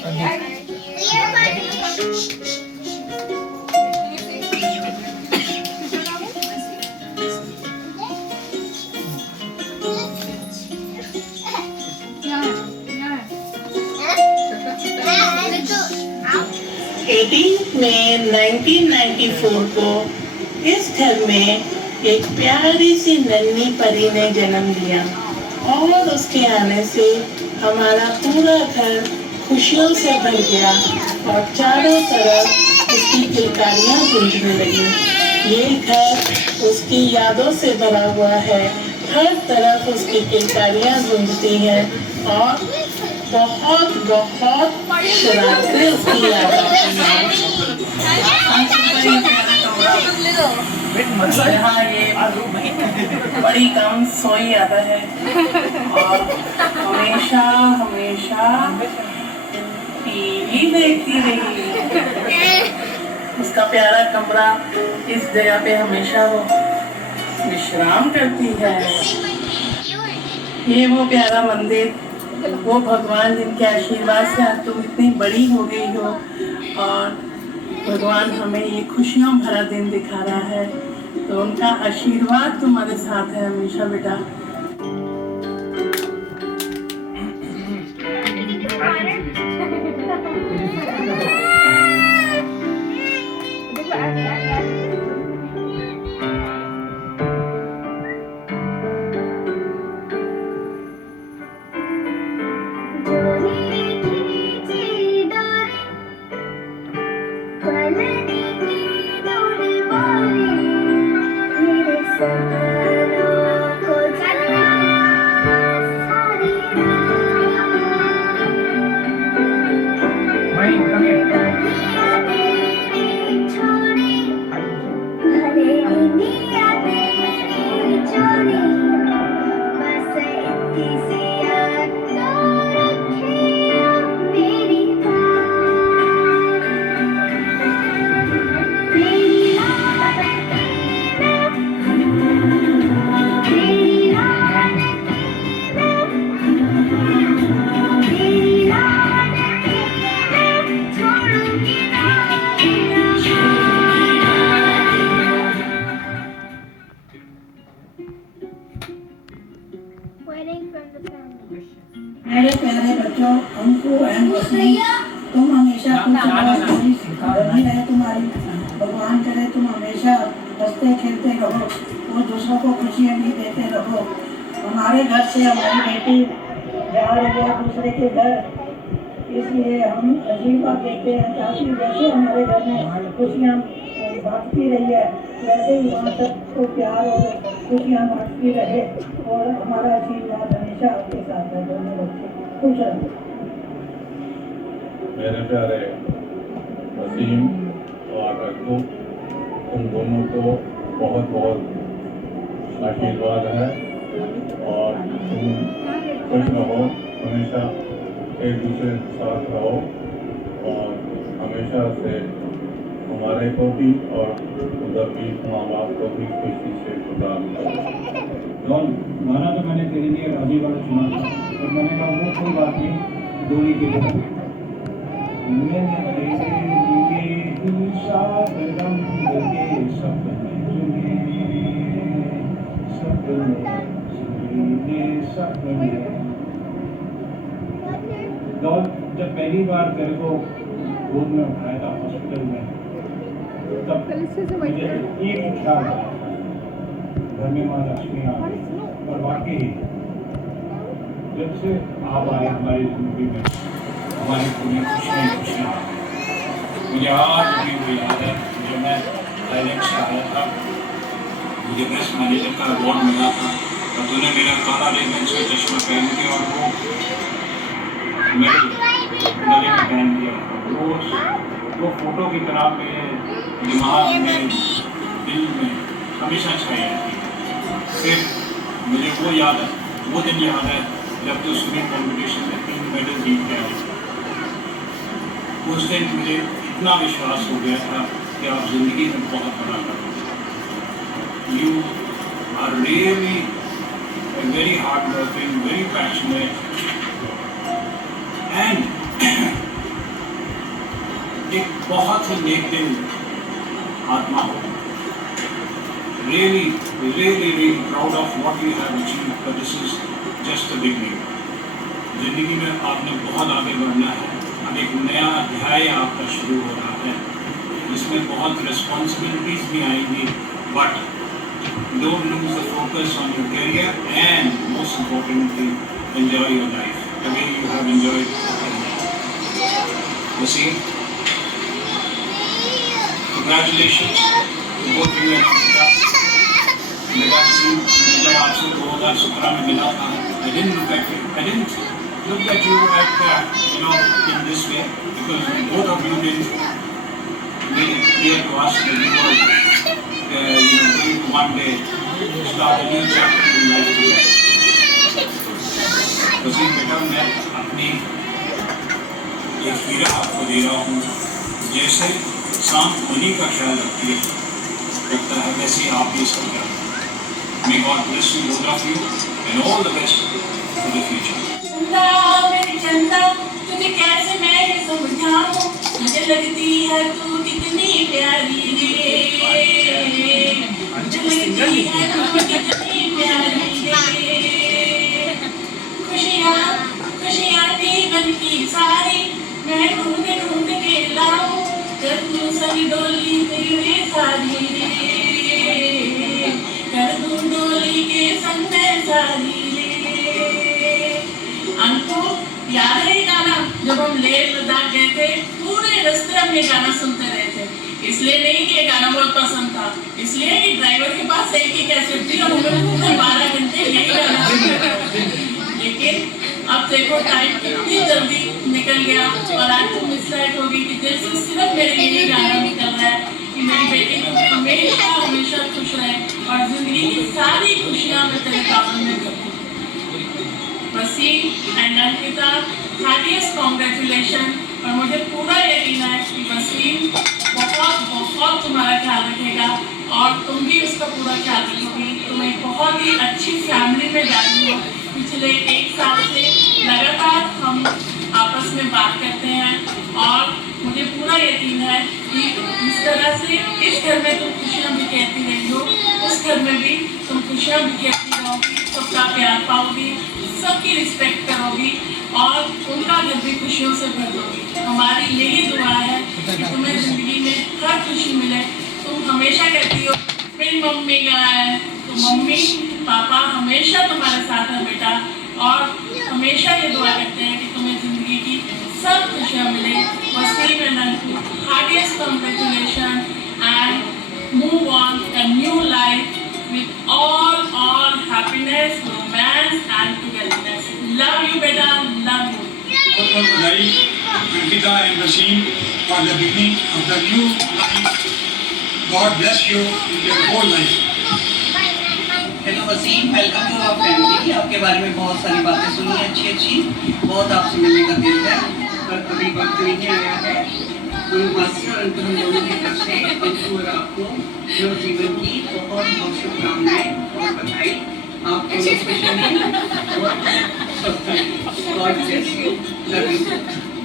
में 1994 को इस घर में एक प्यारी सी नन्ही परी ने जन्म लिया और उसके आने से हमारा पूरा घर खुशियों से भर गया और चारों तरफ उसकी किलकारियां गूंजने लगी। ये घर उसकी यादों से भरा हुआ है, हर तरफ उसकी किलकारियां गूंजती हैं और बहुत बहुत शरारतें उसकी याद आती हैं। यहाँ ये बड़ी कम सोई आता है और हमेशा हमेशा टीवी देखती रही। उसका प्यारा कमरा इस जगह पे हमेशा वो विश्राम करती है। ये वो प्यारा मंदिर, वो भगवान जिनके आशीर्वाद से आज तुम इतनी बड़ी हो गई हो और भगवान हमें ये खुशियों भरा दिन दिखा रहा है, तो उनका आशीर्वाद तुम्हारे साथ है हमेशा बेटा। मेरे प्यारे बच्चों, हमको तुम हमेशा बनी रहे तुम्हारी। भगवान करे तुम हमेशा हंसते खेलते रहो और दूसरों को खुशियाँ भी देते रहो। हमारे घर से हमारी बेटी जा रही है दूसरे के घर, इसलिए हम आशीर्वाद देते हैं ताकि जैसे हमारे घर में खुशियाँ बांटती रही है वैसे ही वहाँ सबको प्यार और खुशियाँ बांटती रहे और हमारा आशीर्वाद हमेशा आपके साथ है। दोनों बच्चे खुश रहें। मेरे प्यारे वसीम और अक्कू, तुम दोनों को बहुत बहुत आशीर्वाद है और तुम खुश रहो, हमेशा एक दूसरे के साथ रहो और हमेशा से हमारे को भी और उधर भी माँ बाप को भी खुशी से खुदा माना तो मैंने तेरे लिए राजी वाला चुना था और मैंने कहा वो कोई बात नहीं, दूरी की बात मैंने तेरे लिए दिलशाद रंग के सपने सपने दौर जब पहली बार तेरे को गोद में उठाया था हॉस्पिटल में, तब मुझे एक ख्याल घर में माँ लक्ष्मी आ गई और वाकई जब से आप आए हमारी जिंदगी में हमारी पूरी खुशियाँ मुझे आज भी वो याद है जब मैं डायरेक्ट से आया था, मुझे बेस्ट मैनेजर का अवार्ड मिला था और तूने मेरा काला लेंस का चश्मा पहन के और वो मेडल गले में पहन दिया। वो फोटो की तरह मेरे दिमाग में दिल में हमेशा छाई रहती है। फिर मुझे वो याद है, वो दिन याद है जब तो स्विमिंग कॉम्पिटिशन में 3 मेडल जीत के आए। उस दिन मुझे इतना विश्वास हो गया था कि आप जिंदगी में बहुत बड़ा करोगे। You are really very hard working, very passionate and एक बहुत ही नेक दिन आत्मा हो। really proud of what you have achieved, but this is just the beginning. जिंदगी में आपने बहुत आगे बढ़ना है। अब एक नया अध्याय आपका शुरू हो रहा है, जिसमें बहुत रिस्पॉन्सिबिलिटीज भी आएंगी, but don't lose the focus on your career and most importantly enjoy your life the way you have enjoyed it. Waseem, congratulations to both you and Amrita. मेरा वसीम, जब आपसे 2017 में मिला था, I didn't look at you in this way, because both of you didn't make it clear to us that you were going to one day start a new chapter in life together. Wasim बेटा, मैं अपनी एक हीरा आपको दे रहा हूँ। जैसे सांप money का ख्याल रखता है, वैसे आप भी इसका ख्याल रखें। May God bless you, both of you, and all the best for the future. चंदा मेरी चंदा, तुझे कैसे मैं ये समझाऊं, मुझे लगती है तू कितनी प्यारी रे, मुझे लगती है तू कितनी प्यारी रे। खुशियाँ जीवन की सारी मैं ढूंढ के लाऊं, कर दूं संग डोली तेरे सारी रे, कर दूं डोली के संग मैं सारी रे। हमको याद है ये गाना, जब हम लेह लद्दाख गए थे, पूरे रास्ते हम ये गाना सुनते रहे थे। इसलिए नहीं कि ये गाना बहुत पसंद था, इसलिए कि ड्राइवर के पास एक ही कैसेट थी और हमें पूरे 12 घंटे यही गाना सुनते थे। लेकिन अब देखो टाइम कितनी जल्दी निकल गया और आज तुम मिसलाइट हो गई कि जैसे सिर्फ मेरे लिए गाना निकल रहा है कि मेरी बेटी को हमेशा खुश रहे और जिंदगी की सारी खुशियाँ मैं तेरे काबू में करूँ। Wasim and Ankita, heartiest congratulation. और मुझे पूरा यकीन है कि वसीम बहुत तुम्हारा ख्याल रखेगा और तुम भी उसका पूरा ख्याल रखोगी। तुम एक बहुत ही अच्छी फैमिली में जा रही हो। पिछले 1 साल से लगातार हम आपस में बात करते हैं और मुझे पूरा यकीन है कि इस तरह से इस घर में तुम खुशियाँ भी कहती रही हो, उस घर में भी तुम खुशियाँ भी कहती रहोगी, सबका प्यार पाओगी, सबकी रिस्पेक्ट करोगी और उनका घर भी खुशियों से भर दोगी। हमारी यही दुआ है कि तुम्हें जिंदगी में हर खुशी मिले। तुम हमेशा कहती हो मेरी मम्मी कहाँ है, तो मम्मी पापा हमेशा तुम्हारे साथ है बेटा, और हमेशा ये दुआ करते हैं कि तुम्हें जिंदगी की सब खुशियाँ मिले। Wasim and Anku, heartiest congratulation and move on a new life with all happiness, romance and togetherness. Love you, beta. Love you. बहुत बधाई Ankita and Waseem for the beginning of the new life. God bless you in your whole life. Hello Wasim, welcome to our family. आपके बारे में बहुत सारी बातें सुनी अच्छी, बहुत आपसे मिलने का दिल है, पर अभी वक्त नहीं आया है। हम वासी और अंकुर हम दोनों की तरफ से अंकु और आपको नव जीवन की बहुत शुभकामनाएं और बधाई। आप दोनों खुश रहें और स्वस्थ रहें। God bless you, love you,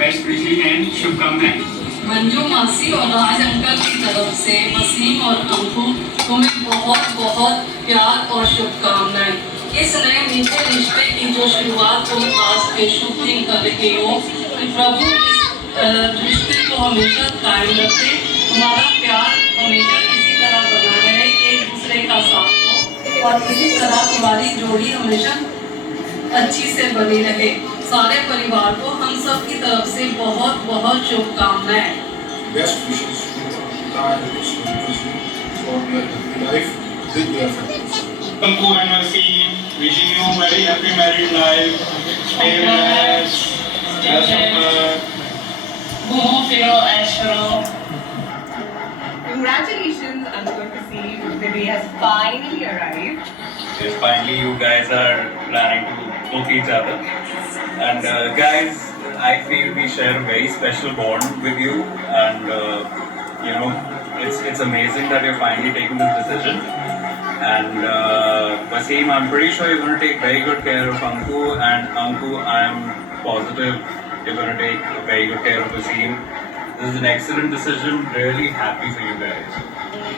best wishes and शुभकामनाएं। मंजू मासी और राज अंकल की तरफ से वसीम और अंकु तुम्हें बहुत प्यार और शुभकामनाएं। इस नए मीठे रिश्ते की जो शुरुआत तुम आज के शुभ दिन कर रहे हो, प्रभु इस रिश्ते को हमेशा कायम रखे, तुम्हारा प्यार हमेशा इसी तरह बना रहे, एक दूसरे का साथ हो और इसी तरह तुम्हारी जोड़ी हमेशा अच्छी से बनी रहे। सारे परिवार को हम सब की तरफ से बहुत शुभकामनाएं। Best wishes to God and His for your life with your families. Anku and Waseem, wishing you very happy married life. Stay blessed. Best of luck. घूमो फिरो ऐश करो। Congratulations, Anku and Waseem. The day has finally arrived. Yes, finally you guys are planning to book each other. And guys, I feel we share a very special bond with you, and it's amazing that you're finally taking this decision. And Waseem, I'm pretty sure you're going to take very good care of Anku, and Anku, I'm positive you're going to take very good care of Waseem. This is an excellent decision. Really happy for you guys.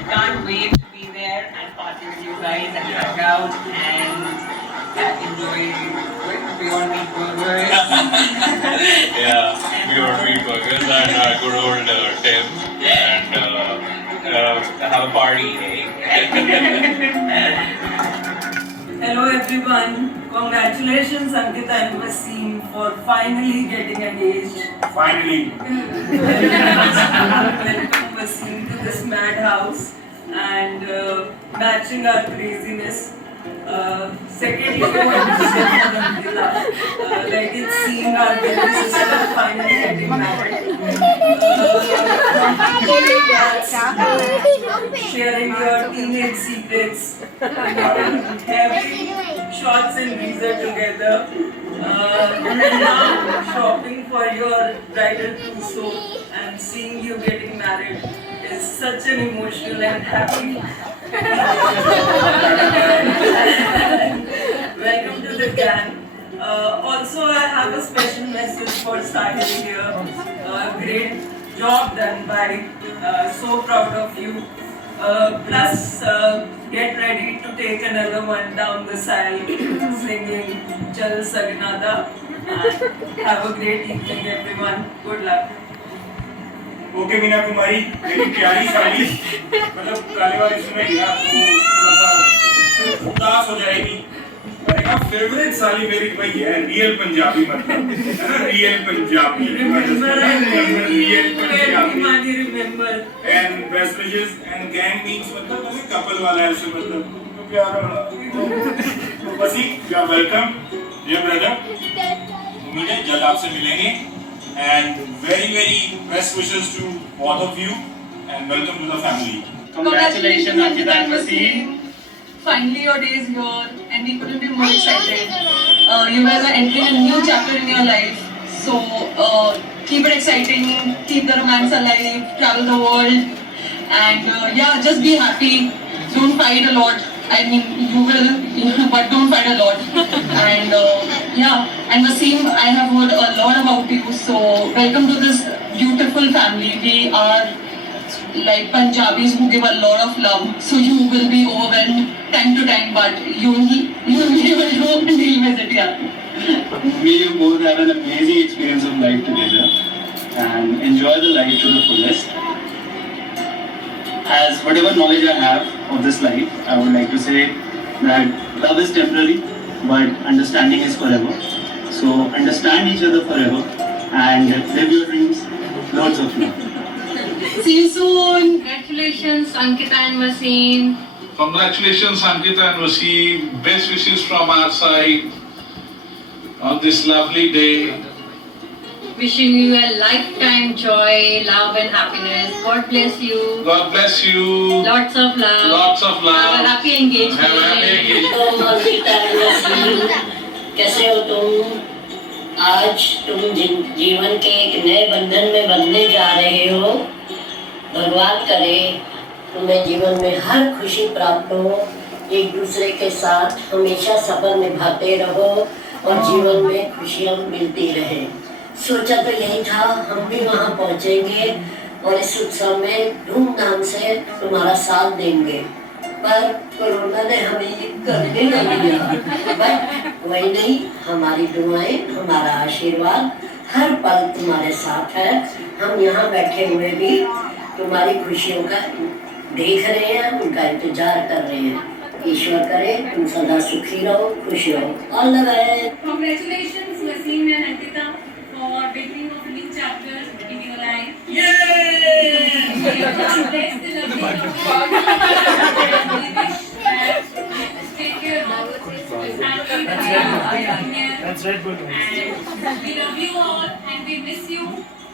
Can't wait to be there and party with you guys and hang out and enjoy Beyond Meat burgers. Yeah, Pure Meat Burgers and good old Tim and have a party. Hello everyone. Congratulations Ankita and Wasim for finally getting engaged. Finally. Welcome Wasim to this madhouse and matching our craziness. Secondly, like it's seeing our baby sister finally getting married. Sharing your teenage secrets, having shots and breezer together, and now shopping for your bridal trousseau and seeing you getting married is such an emotional and happy. Welcome to the gang. Also, I have a special message for Sahil here. Great job done by. So proud of you. Plus, get ready to take another one down the side, singing Chal Sagnada. Have a great evening, everyone. Good luck. Okay Meena Kumari, मेरी प्यारी साली, मतलब गाने वाली सुनेगी ना तो थोड़ा सा उदास हो जाएगी। मेरा फेवरेट साली मेरी वही है, रियल पंजाबी मतलब, है ना, real Punjabi. Real Punjabi. And best wishes and gang means मतलब मैंने couple वाला है उसे मतलब तो प्यार वाला। तो वसी, you are welcome, dear brother। उम्मीद है जल्द आपसे मिलेंगे। And very best wishes to both of you and welcome to the family. Congratulations Ankita and Wasim. Finally your day is here and we couldn't be more excited. You guys are entering a new chapter in your life. So keep it exciting, keep the romance alive, travel the world and yeah, just be happy. Don't fight a lot. I mean, you will, but don't fight a lot. And yeah, and Wasim, I have heard a lot about you. So welcome to this beautiful family. We are like Punjabis who give a lot of love. So you will be overwhelmed time to time, but you will be able to deal with it. Yeah. May you both have an amazing experience of life together and enjoy the life to the fullest. As whatever knowledge I have of this life, I would like to say that love is temporary, but understanding is forever. So understand each other forever and live your dreams. Lots of love. See you soon. Congratulations, Ankita and Wasim. Congratulations, Ankita and Wasim. Best wishes from our side on this lovely day. Wishing you a lifetime joy, love and happiness. God bless you. God bless you. Lots of love. Lots of love. Have a happy engagement. Have a happy engagement. Ankita and Wasim, कैसे हो तुम? आज तुम जीवन के एक नए बंधन में बंधने जा रहे हो। भगवान करे तुम्हें जीवन में हर खुशी प्राप्त हो, एक दूसरे के साथ हमेशा सफर निभाते रहो और जीवन में खुशियाँ मिलती रहे। सोचा तो यही था, हम भी वहाँ पहुँचेंगे और इस उत्सव में धूमधाम से तुम्हारा साथ देंगे, पर कोरोना ने हमें ये करने नहीं दिया। बट वही नहीं, हमारी दुआएं, हमारा आशीर्वाद हर पल तुम्हारे साथ है। हम यहाँ बैठे हुए भी तुम्हारी खुशियों का देख रहे हैं, उनका इंतजार कर रहे हैं। ईश्वर करे तुम सदा सुखी रहो, खुश रहो। All the best. Congratulations, Wasim and Ankita, for beginning of a new chapter in your life. Yay! Bless the lovely couple. We wish that you take care of That's right, good. and we love you all and we miss you.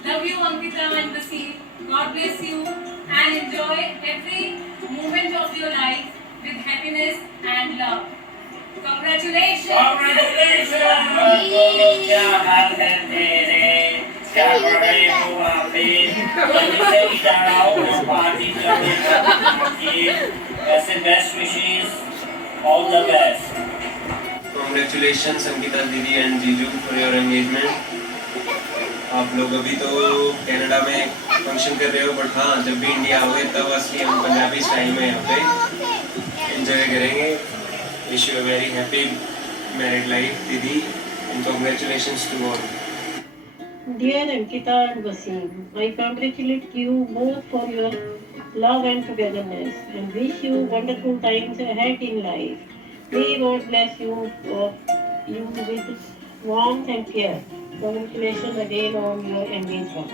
Love you, Ankita and Wasim. God bless you and enjoy every moment of your life with happiness and love. Congratulations! क्या हाल है तेरे, क्या बड़े हो आपे, कहीं जाना हो पार्टी करने की, ऐसे best wishes, all the best. Congratulations, Ankita Didi and Jiju, for your engagement. आप लोग अभी तो कनाडा में फंक्शन कर रहे हो, बट हाँ जब भी इंडिया आओगे तब असली हम पंजाबी स्टाइल में यहाँ पे एंजॉय करेंगे। Wish you a very happy married life didi and congratulations to all. Dear Ankita and Wasim, I congratulate you both for your love and togetherness and wish you wonderful times ahead in life. May God bless you with warmth and care. Congratulations again on your engagement.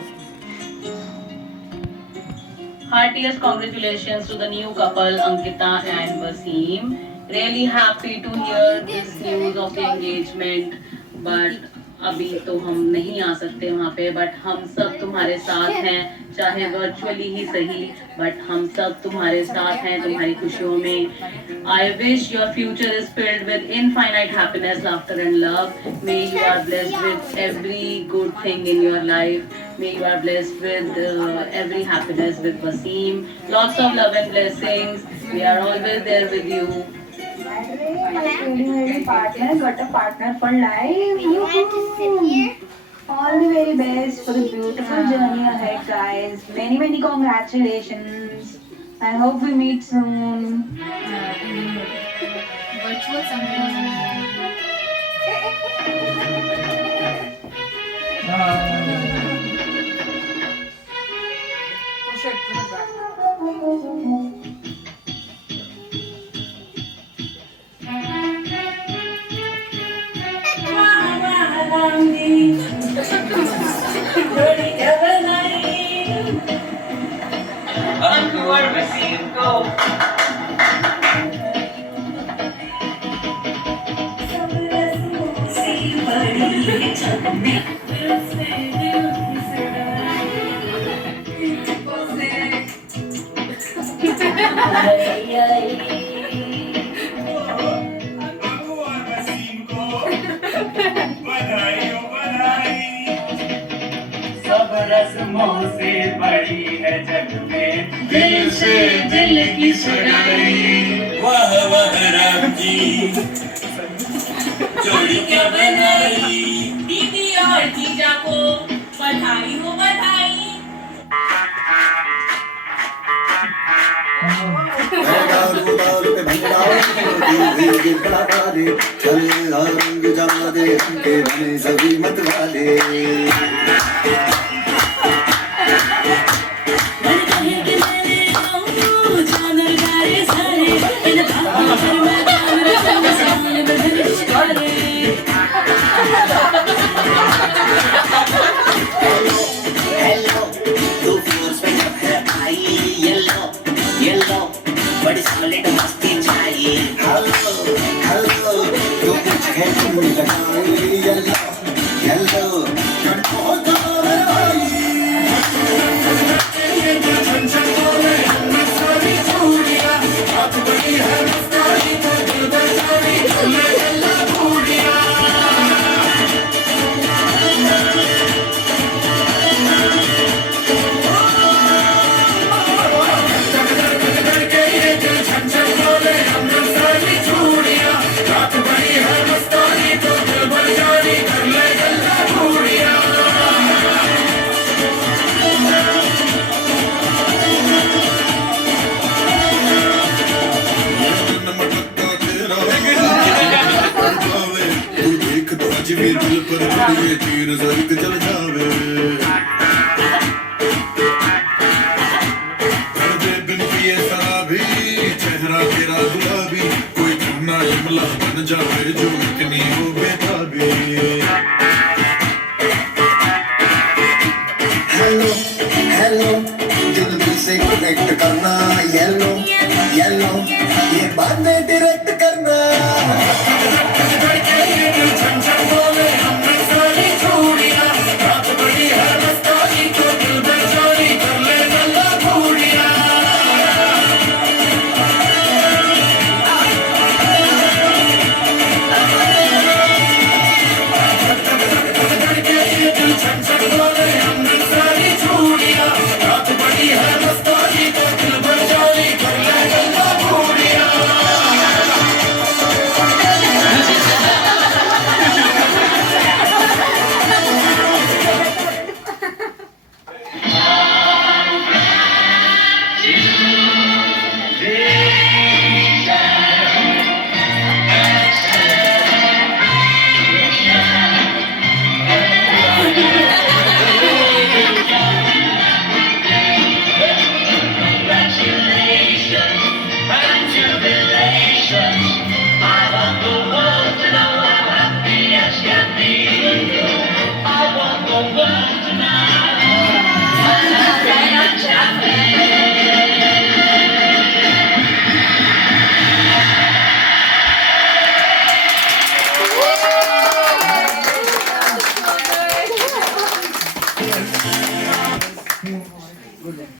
Heartiest congratulations to the new couple Ankita and Wasim. Really happy to hear this news of the engagement. But अभी तो हम नहीं आ सकते वहाँ पे, but हम सब तुम्हारे साथ हैं, चाहे वर्चुअली ही सही, बट हम सब तुम्हारे साथ हैं तुम्हारी खुशियों में। I wish your future is filled with infinite happiness, laughter and love. May you are blessed with every good thing in your life. May you are blessed with every happiness with Wasim. Lots of love and blessings. We are always there with you. Partner, got a partner for life. All the very best for the beautiful journey ahead, guys. Many congratulations. I hope we meet soon. Virtual Anku और वसीम को सब रस्मों से बड़ी है जग में दिल से दिल की सगाई। वाह वाह राम जी जोड़ी क्या बनाई। दीदी और जीजा को बधाई हो बधाई। चले रंग जमा दे के बने सभी मत वाले।